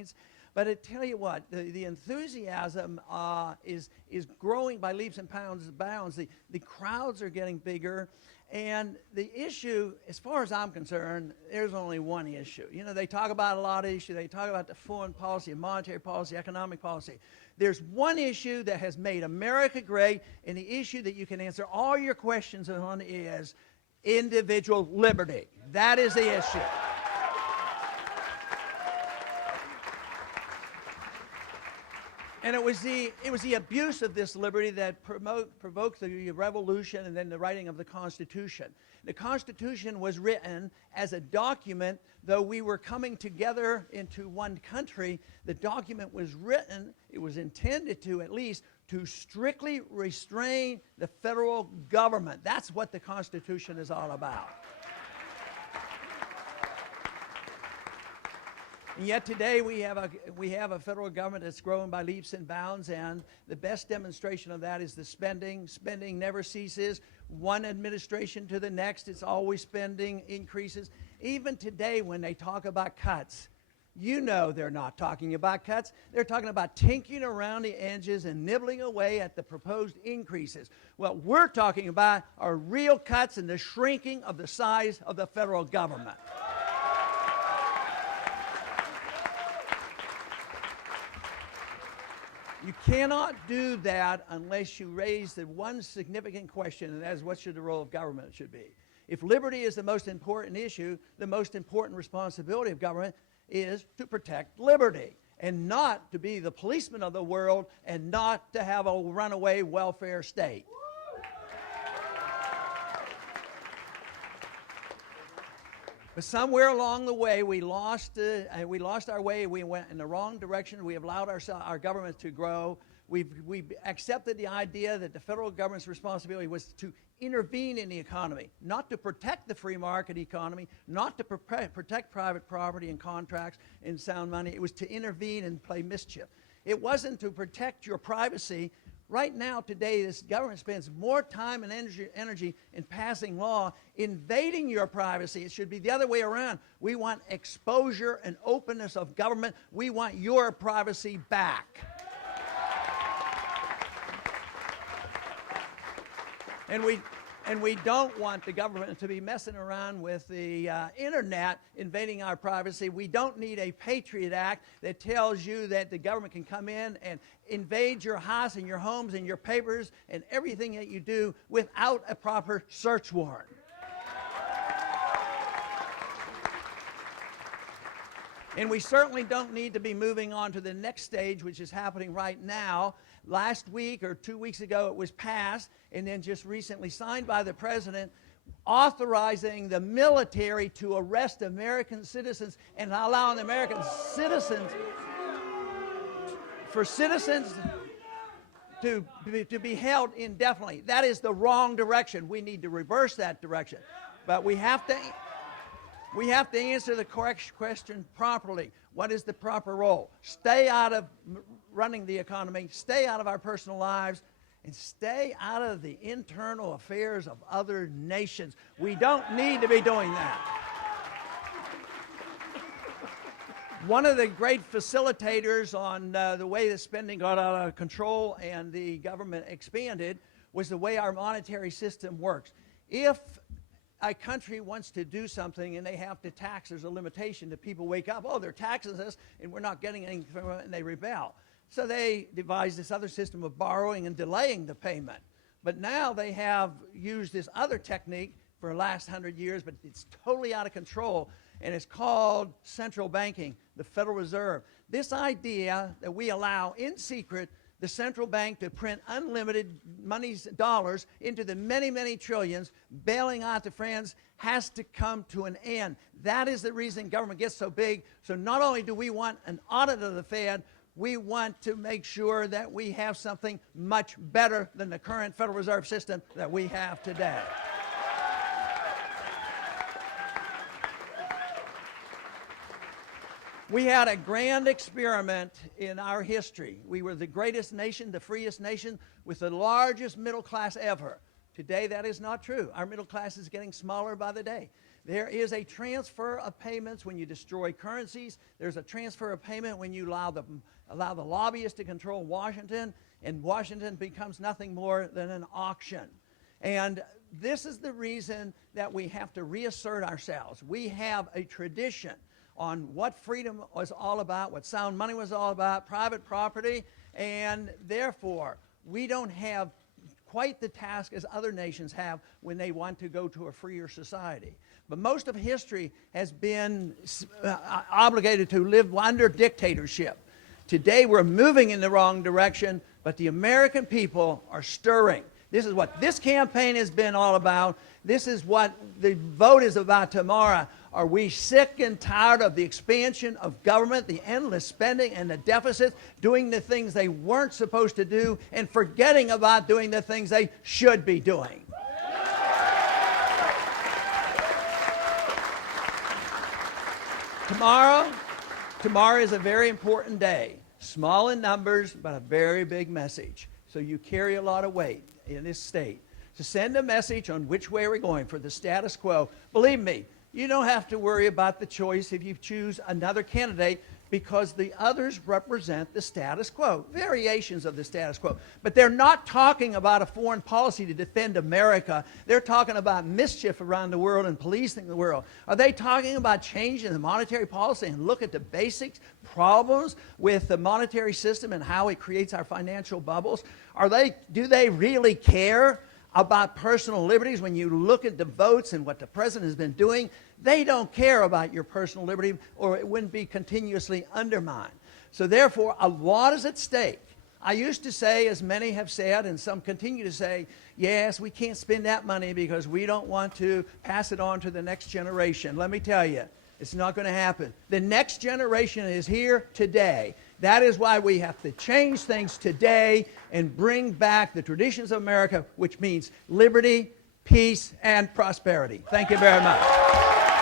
campaigns. But I tell you what, the enthusiasm is growing by leaps and bounds. The crowds are getting bigger. And the issue, as far as I'm concerned, there's only one issue. You know, they talk about a lot of issues. They talk about the foreign policy, monetary policy, economic policy. There's one issue that has made America great, and the issue that you can answer all your questions on is individual liberty. That is the issue. And it was the abuse of this liberty that provoked the revolution and then the writing of the Constitution. The Constitution was written as a document, though we were coming together into one country. The document was written, it was intended to at least, to strictly restrain the federal government. That's what the Constitution is all about. And yet today we have a federal government that's growing by leaps and bounds, and the best demonstration of that is the spending. Spending never ceases. One administration to the next, it's always spending increases. Even today when they talk about cuts, you know they're not talking about cuts. They're talking about tinkering around the edges and nibbling away at the proposed increases. What we're talking about are real cuts and the shrinking of the size of the federal government. You cannot do that unless you raise the one significant question, and that is, what should the role of government should be? If liberty is the most important issue, the most important responsibility of government is to protect liberty and not to be the policeman of the world and not to have a runaway welfare state. But somewhere along the way, we lost our way. We went in the wrong direction. We have allowed our government to grow. We've accepted the idea that the federal government's responsibility was to intervene in the economy, not to protect the free market economy, not to protect private property and contracts and sound money. It was to intervene and play mischief. It wasn't to protect your privacy. Right now, today, this government spends more time and energy in passing law, invading your privacy. It should be the other way around. We want exposure and openness of government. We want your privacy back. And we don't want the government to be messing around with the internet, invading our privacy. We don't need a Patriot Act that tells you that the government can come in and invade your house and your homes and your papers and everything that you do without a proper search warrant. And we certainly don't need to be moving on to the next stage, which is happening right now. Last week or 2 weeks ago, it was passed and then just recently signed by the president, authorizing the military to arrest American citizens and allowing American citizens, for citizens to be held indefinitely. That is the wrong direction. We need to reverse that direction. But we have to answer the correct question properly. What is the proper role? Stay out of running the economy, stay out of our personal lives, and stay out of the internal affairs of other nations. We don't need to be doing that. One of the great facilitators on the way the spending got out of control and the government expanded was the way our monetary system works. If a country wants to do something and they have to tax, there's a limitation that people wake up, oh, they're taxing us and we're not getting anything from it, and they rebel. So they devised this other system of borrowing and delaying the payment. But now they have used this other technique for the last 100 years, but it's totally out of control, and it's called central banking, the Federal Reserve. This idea that we allow in secret the central bank to print unlimited dollars into the many, many trillions, bailing out the friends, has to come to an end. That is the reason government gets so big. So not only do we want an audit of the Fed, we want to make sure that we have something much better than the current Federal Reserve System that we have today. We had a grand experiment in our history. We were the greatest nation, the freest nation, with the largest middle class ever. Today, that is not true. Our middle class is getting smaller by the day. There is a transfer of payments when you destroy currencies. There's a transfer of payment when you allow the lobbyists to control Washington, and Washington becomes nothing more than an auction. And this is the reason that we have to reassert ourselves. We have a tradition on what freedom was all about, what sound money was all about, private property, and therefore we don't have quite the task as other nations have when they want to go to a freer society. But most of history has been obligated to live under dictatorship. Today we're moving in the wrong direction, but the American people are stirring. This is what this campaign has been all about. This is what the vote is about tomorrow. Are we sick and tired of the expansion of government, the endless spending and the deficits, doing the things they weren't supposed to do and forgetting about doing the things they should be doing? Tomorrow is a very important day. Small in numbers, but a very big message. So you carry a lot of weight in this state. To send a message on which way we're going for the status quo, believe me, you don't have to worry about the choice if you choose another candidate, because the others represent the status quo, variations of the status quo. But they're not talking about a foreign policy to defend America. They're talking about mischief around the world and policing the world. Are they talking about changing the monetary policy and look at the basic problems with the monetary system and how it creates our financial bubbles? Do they really care about personal liberties? When you look at the votes and what the president has been doing, they don't care about your personal liberty, or it wouldn't be continuously undermined. So therefore, a lot is at stake. I used to say, as many have said, and some continue to say, yes, we can't spend that money because we don't want to pass it on to the next generation. Let me tell you, it's not going to happen. The next generation is here today. That is why we have to change things today and bring back the traditions of America, which means liberty, peace, and prosperity. Thank you very much.